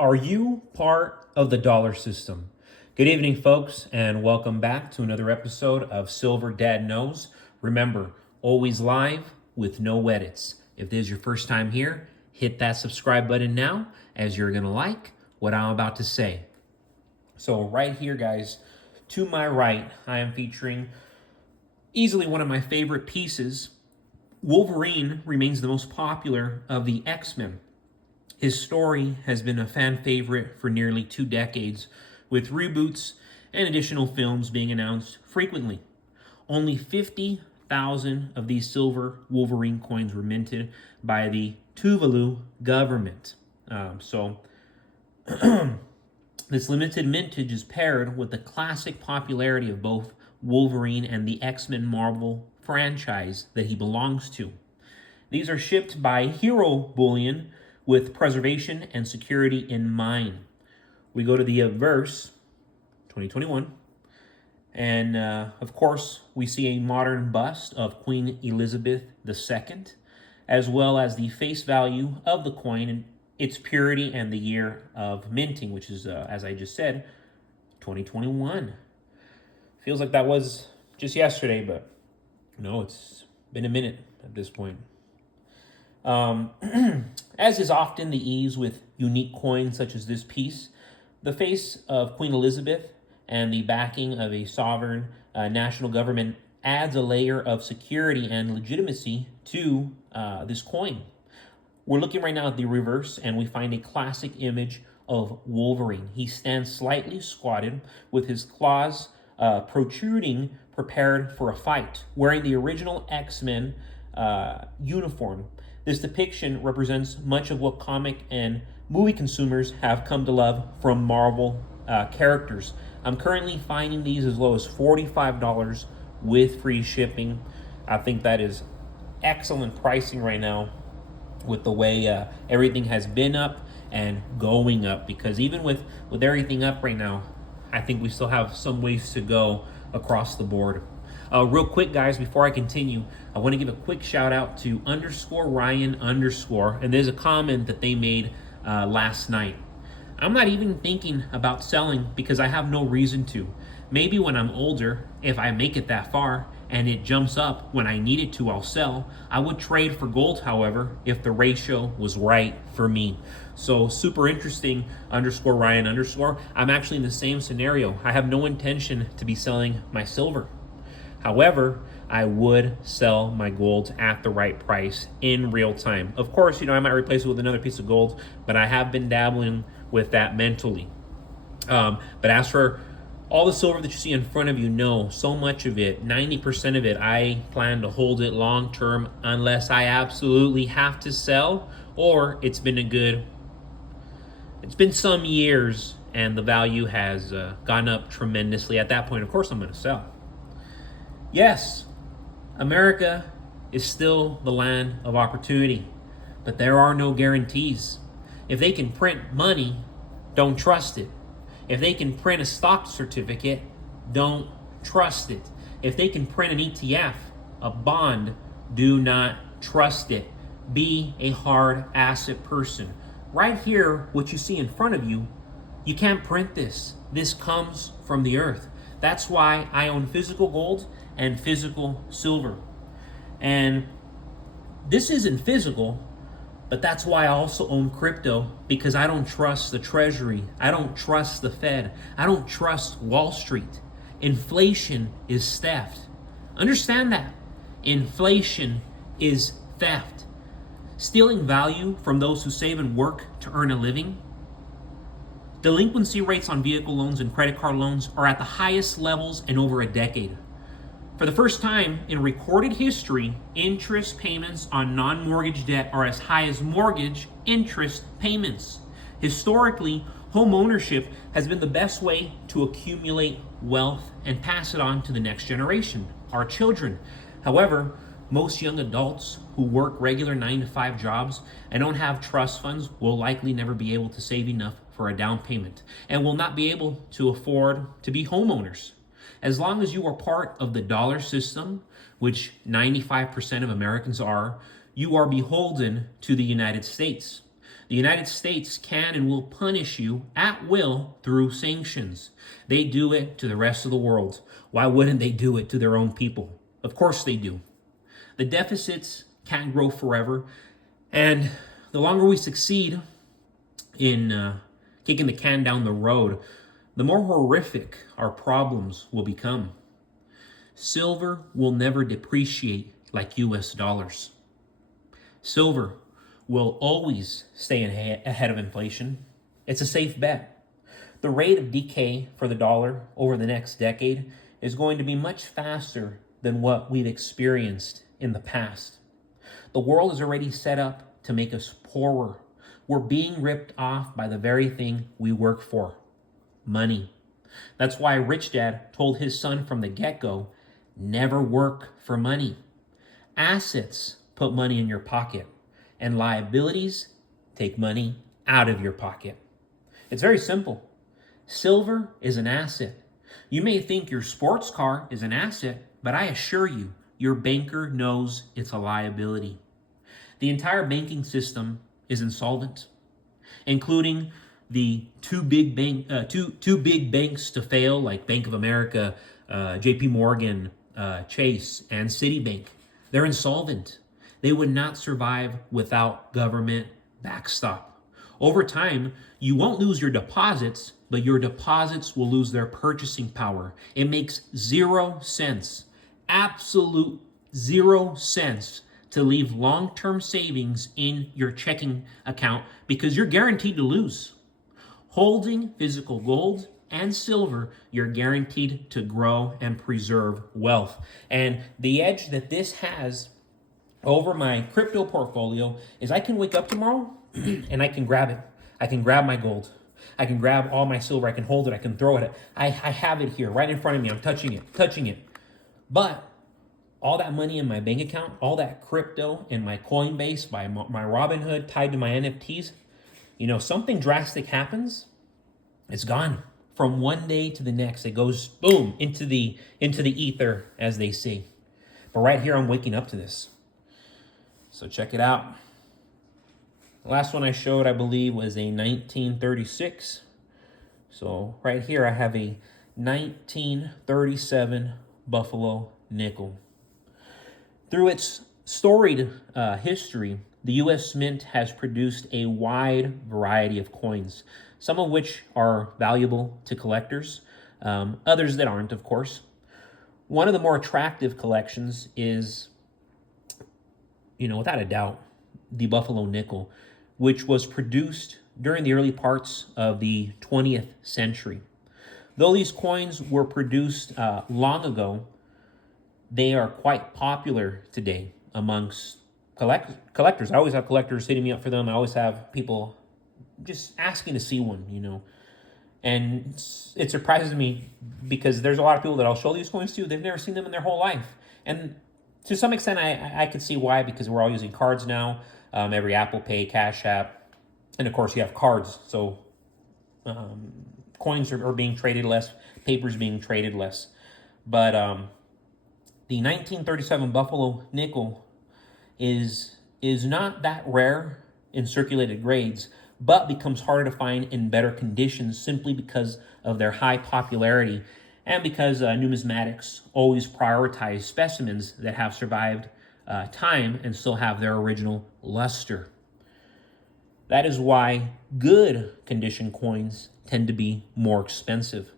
Are you part of the dollar system? Good evening, folks, and welcome back to another episode of Silver Dad Knows. Remember, always live with no edits. If this is your first time here, hit that subscribe button now, as you're going to like what I'm about to say. So right here, guys, to my right, I am featuring easily one of my favorite pieces. Wolverine remains the most popular of the X-Men. His story has been a fan favorite for nearly 2 decades, with reboots and additional films being announced frequently. Only 50,000 of these silver Wolverine coins were minted by the Tuvalu government. This limited mintage is paired with the classic popularity of both Wolverine and the X-Men Marvel franchise that he belongs to. These are shipped by Hero Bullion with preservation and security in mind. We go to the verse, 2021, and of course, we see a modern bust of Queen Elizabeth II, as well as the face value of the coin and its purity and the year of minting, which is, as I just said, 2021. Feels like that was just yesterday, but no, it's been a minute at this point. As is often the ease with unique coins such as this piece, the face of Queen Elizabeth and the backing of a sovereign national government adds a layer of security and legitimacy to this coin. We're looking right now at the reverse, and we find a classic image of Wolverine. He stands slightly squatted with his claws protruding, prepared for a fight, wearing the original X-Men uniform. This depiction represents much of what comic and movie consumers have come to love from Marvel characters. I'm currently finding these as low as $45 with free shipping. I think that is excellent pricing right now with the way everything has been up and going up, because even with everything up right now, I think we still have some ways to go across the board. Real quick, guys, before I continue, I want to give a quick shout out to _Ryan_, and there's a comment that they made last night. I'm not even thinking about selling because I have no reason to. Maybe when I'm older, if I make it that far and it jumps up when I need it to, I'll sell. I would trade for gold, however, if the ratio was right for me. So super interesting, _Ryan_. I'm actually in the same scenario. I have no intention to be selling my silver. However, I would sell my gold at the right price in real time. Of course, I might replace it with another piece of gold, but I have been dabbling with that mentally. But as for all the silver that you see in front of you, so much of it, 90% of it, I plan to hold it long term unless I absolutely have to sell, or it's been some years and the value has gone up tremendously. At that point, of course, I'm going to sell. Yes, America is still the land of opportunity, but there are no guarantees. If they can print money, don't trust it. If they can print a stock certificate, don't trust it. If they can print an ETF, a bond, do not trust it. Be a hard asset person. Right here, what you see in front of you, you can't print this. This comes from the earth. That's why I own physical gold and physical silver. And this isn't physical, but that's why I also own crypto, because I don't trust the Treasury. I don't trust the Fed. I don't trust Wall Street. Inflation is theft. Understand that. Inflation is theft. Stealing value from those who save and work to earn a living. Delinquency rates on vehicle loans and credit card loans are at the highest levels in over a decade. For the first time in recorded history, interest payments on non-mortgage debt are as high as mortgage interest payments. Historically, home ownership has been the best way to accumulate wealth and pass it on to the next generation, our children. However, most young adults who work regular 9-to-5 jobs and don't have trust funds will likely never be able to save enough for a down payment and will not be able to afford to be homeowners. As long as you are part of the dollar system, which 95% of Americans are, you are beholden to the United States. The United States can and will punish you at will through sanctions. They do it to the rest of the world. Why wouldn't they do it to their own people? Of course they do. The deficits can't grow forever, and the longer we succeed in kicking the can down the road, the more horrific our problems will become. Silver will never depreciate like US dollars. Silver will always stay ahead of inflation. It's a safe bet. The rate of decay for the dollar over the next decade is going to be much faster than what we've experienced in the past. The world is already set up to make us poorer. We're being ripped off by the very thing we work for, money. That's why Rich Dad told his son from the get-go, never work for money. Assets put money in your pocket, and liabilities take money out of your pocket. It's very simple. Silver is an asset. You may think your sports car is an asset, but I assure you, your banker knows it's a liability. The entire banking system is insolvent, including the two big banks to fail, like Bank of America, JP Morgan, Chase, and Citibank. They're insolvent. They would not survive without government backstop. Over time, you won't lose your deposits, but your deposits will lose their purchasing power. It makes 0 cents, absolute 0 cents, to leave long-term savings in your checking account because you're guaranteed to lose. Holding physical gold and silver, you're guaranteed to grow and preserve wealth. And the edge that this has over my crypto portfolio is I can wake up tomorrow and I can grab it. I can grab my gold. I can grab all my silver. I can hold it. I can throw it. I have it here right in front of me. I'm touching it. But all that money in my bank account, all that crypto in my Coinbase, my Robinhood tied to my NFTs, something drastic happens, it's gone. From one day to the next, it goes boom into the ether, as they say. But right here, I'm waking up to this. So check it out. The last one I showed, I believe, was a 1936. So right here, I have a 1937 Buffalo nickel. Through its storied history, the U.S. Mint has produced a wide variety of coins, some of which are valuable to collectors, others that aren't, of course. One of the more attractive collections is, without a doubt, the Buffalo nickel, which was produced during the early parts of the 20th century. Though these coins were produced long ago, they are quite popular today amongst collectors. I always have collectors hitting me up for them. I always have people just asking to see one, And it surprises me because there's a lot of people that I'll show these coins to. They've never seen them in their whole life. And to some extent, I could see why, because we're all using cards now. Every Apple Pay, Cash App, and of course you have cards. So coins are being traded less, paper's being traded less. But the 1937 Buffalo nickel is not that rare in circulated grades, but becomes harder to find in better conditions simply because of their high popularity and because numismatics always prioritize specimens that have survived time and still have their original luster. That is why good condition coins tend to be more expensive.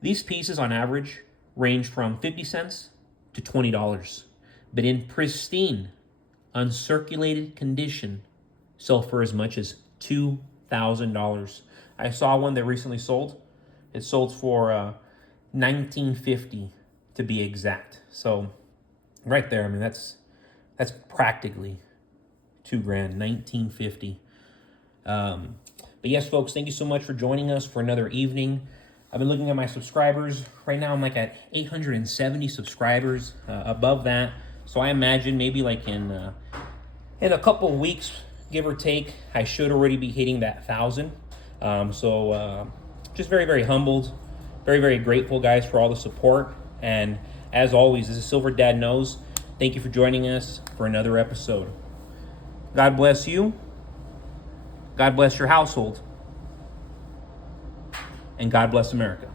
These pieces on average range from 50 cents to $20, but in pristine, uncirculated condition, sell for as much as $2,000. I saw one that recently sold. It sold for $19.50 to be exact. So right there, that's practically $2,000, $19.50. But yes, folks, thank you so much for joining us for another evening. I've been looking at my subscribers. Right now, I'm at 870 subscribers, above that. So I imagine maybe in a couple of weeks, give or take, I should already be hitting that 1,000. Just very, very humbled, very, very grateful, guys, for all the support. And as always, as a Silver Dad knows, thank you for joining us for another episode. God bless you, God bless your household. And God bless America.